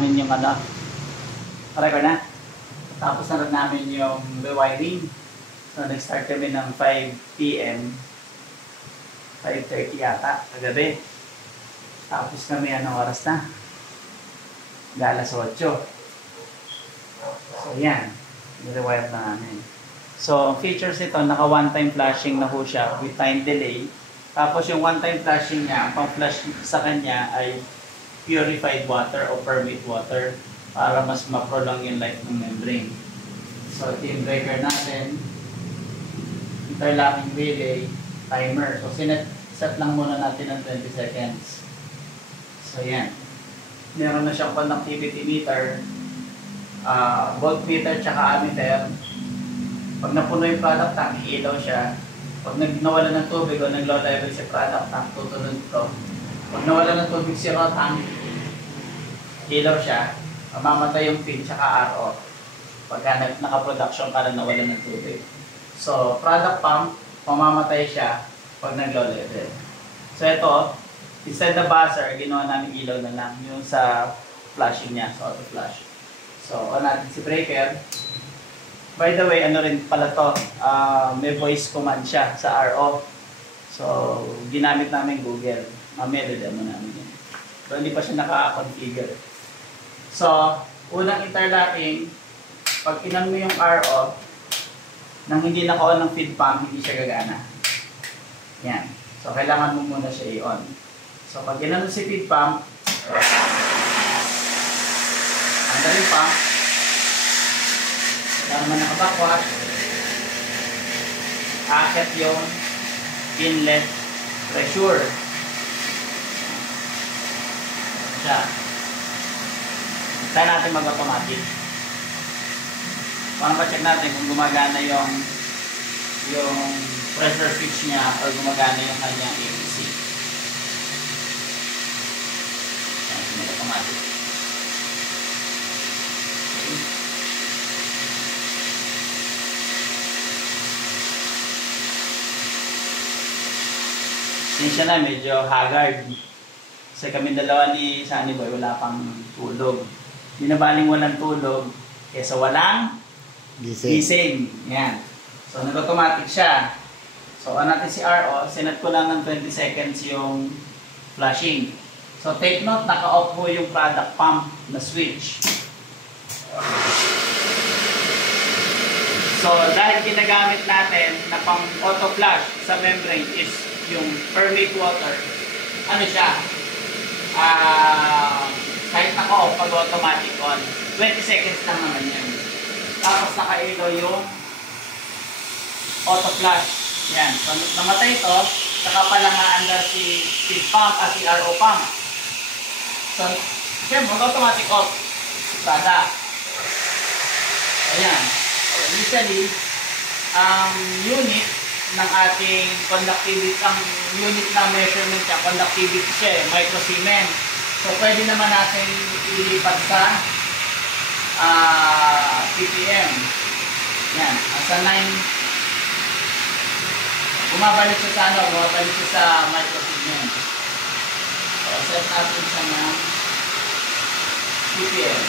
namin yung ano, record na. Tapos na rin namin yung rewiring. So, nag-start kami ng 5 p.m. 5:30 yata, kagabi. Tapos kami, anong oras na? Alas 8. So, yan. Nirewire na namin. So, features nito, naka one-time flashing na ho siya with time delay. Tapos yung one-time flashing niya, ang pang-flash sa kanya ay purified water o permeate water para mas ma-prolong yung life ng membrane. So, ito yung breaker natin. Interlocking relay, timer. So, set lang muna natin ng 20 seconds. So, yan. Meron na siyang conductivity meter, voltmeter, tsaka ammeter. Pag napuno yung product tank, iilaw siya. Pag nawala ng tubig o nag-low level si product tank, tutunod ito. Pag nawala ng tubig si raw tank, ilaw siya. Mamamatay yung pin tsaka RO. Pagka naka-production ka na nawala ng tubig. So, product pump, mamamatay siya pag nag-low level. So, ito, instead na buzzer, ginawa namin ilaw na lang yung sa flashing niya, sa auto flash. So, on natin si breaker. By the way, ano rin pala to, may voice command siya sa RO. So, ginamit namin Google. Mamaya demo namin yun. So, hindi pa siya naka-configure. So, unang interlocking, pag inan mo yung RO, nang hindi naka-on ng feed pump, hindi siya gagana. Yan. So, kailangan mo muna siya i-on. So, pag inan mo si feed pump, ang daling pump, kaya naman nakabackwash, akit yung inlet pressure. Siya. Try natin mag-automatic. Para ma-check natin kung gumagana yung pressure switch niya o gumagana yung kanyang ABC. Ayan, mag-automatic. Siya na, medyo haggard. Kasi kami dalawa ni Sunny Boy, wala pang tulog. Binabaling walang tulog, kesa walang gising. Yan. So, nag-automatic siya. So, on natin si RO, sinat ko lang ng 20 seconds yung flashing. So, take note, naka-off po yung product pump na switch. So, dahil ginagamit natin na pang auto flash sa membrane is yung permeate water, ano siya, kahit naka-off pag automatic on, 20 seconds lang naman yan. Tapos nakailaw yung auto flash. Yan. So, namatay ito, saka pala nga andar si feed pump at si RO pump. So, siyempre, mag-automatic off. Sada. Ayan. So, initially, ang unit ng ating conductivity, ang unit ng measurement niya, conductivity siya, microsiemens. So, pwede naman natin ilipat sa ppm. Yan. Sa 9, bumabalik siya sa ano, bumabalik siya sa microsiemens. So, set natin siya ng ppm.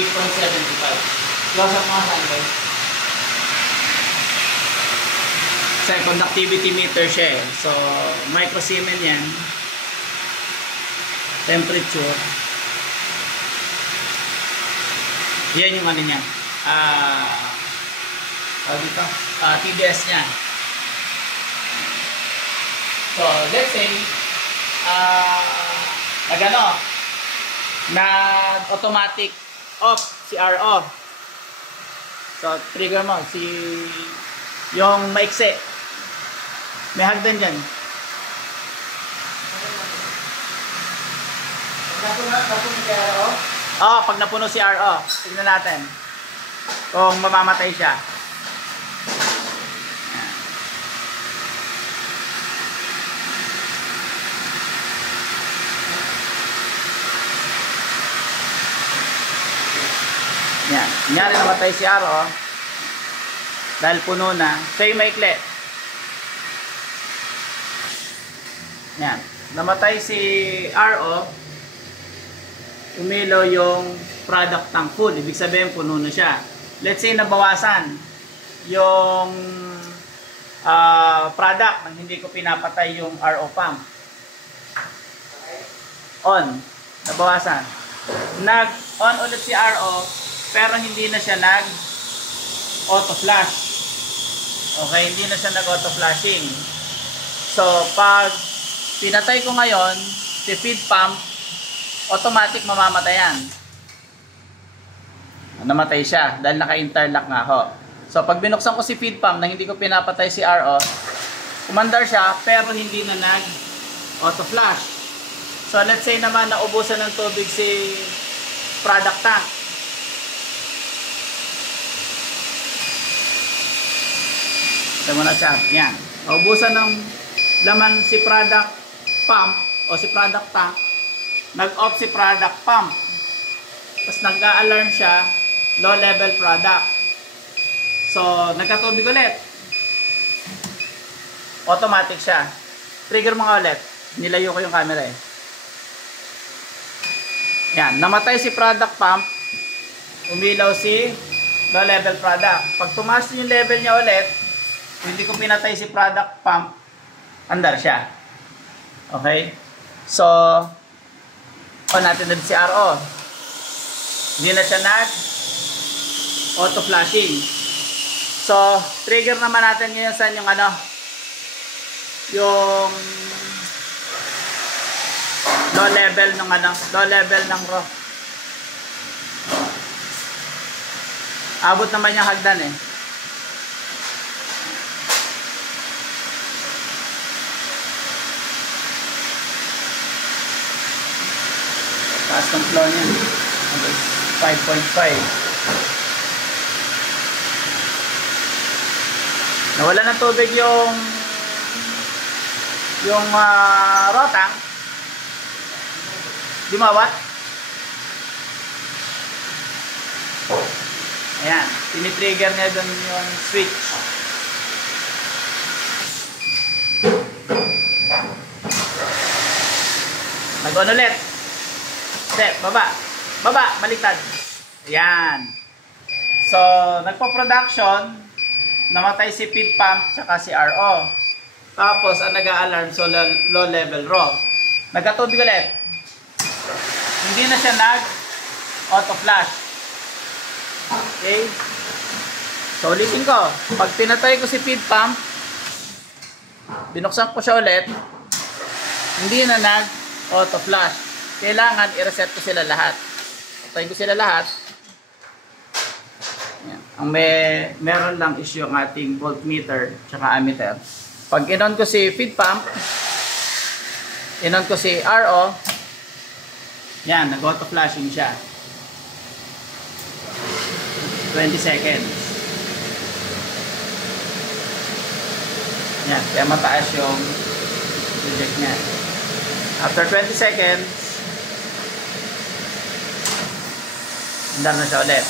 8.75. Close up mga sandal. Kasi conductivity meter siya eh. So, microsiemens yan. Temperature. Yan yung ano niya. Dito. TDS niya. So, let's say, nag-automatic off si RO. So, trigger mo. Yung maikse. May hagdan dyan. Pag napuno si RO, tignan natin kung mamamatay siya. Yan. Kunyari namatay si RO dahil puno na. So yung maikli. Yan. Namatay si RO. umilaw yung product tank full. Ibig sabihin, puno na siya. Let's say, nabawasan yung product nang hindi ko pinapatay yung RO pump. On. Nabawasan. Nag-on ulit si RO, pero hindi na siya nag-auto flash. Okay, hindi na siya nag-auto flashing. So, pag pinatay ko ngayon, si feed pump, automatic mamamatay yan. Namatay siya dahil naka-interlock nga ho. So, pag binuksan ko si feed pump na hindi ko pinapatay si RO, umandar siya pero hindi na nag-auto flash. So, let's say naman naubusan ng tubig si product tank. Ito muna siya. Yan. Naubusan ng laman si product pump o si product tank. Nag-off si product pump. Tapos nag-a-alarm siya, low level product. So, nagkatubig ulit. Automatic siya. Trigger mo nga ulit. Nilayo ko yung camera eh. Yan, namatay si product pump, umilaw si low level product. Pag tumaas yung level niya ulit, hindi ko pinatay si product pump, andar siya. Okay? So, on natin na si RO. Hindi na siya nag-auto flashing. So, trigger naman natin ngayon saan yung yung low level ng low level ng RO. Abot naman yung hagdan eh. Taas ng flow niya. 5.5. Nawala ng tubig yung rotang. Dumawat. Ayan. Tinitrigger niya doon yung switch. Mag-on ulit. Step. Baba. Baba. Baliktad. Ayan. So, nagpo-production. Namatay si feed pump tsaka si RO. Tapos, ang nag-a-alarm so low level RO. Nagkatubig ulit. Hindi na siya nag-auto flash. Okay? So, ulitin ko. Pag pinatay ko si feed pump, binuksan ko siya ulit, hindi na nag-auto flash. Kailangan i-reset ko sila lahat. Patayin ko sila lahat. Yan. Ang meron lang is yung ating voltmeter tsaka ammeter. Pag inon ko si feed pump, inon ko si RO, yan, nag-auto flashing siya. 20 seconds. Yan, kaya mataas yung reject niya. After 20 seconds, andar na siya ulit.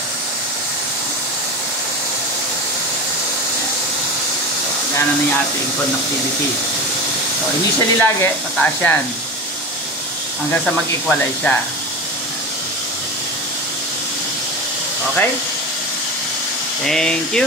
Yan na yung ating conductivity. So, initially lagi, mataas yan. Hanggang sa mag-equalize siya. Okay? Thank you.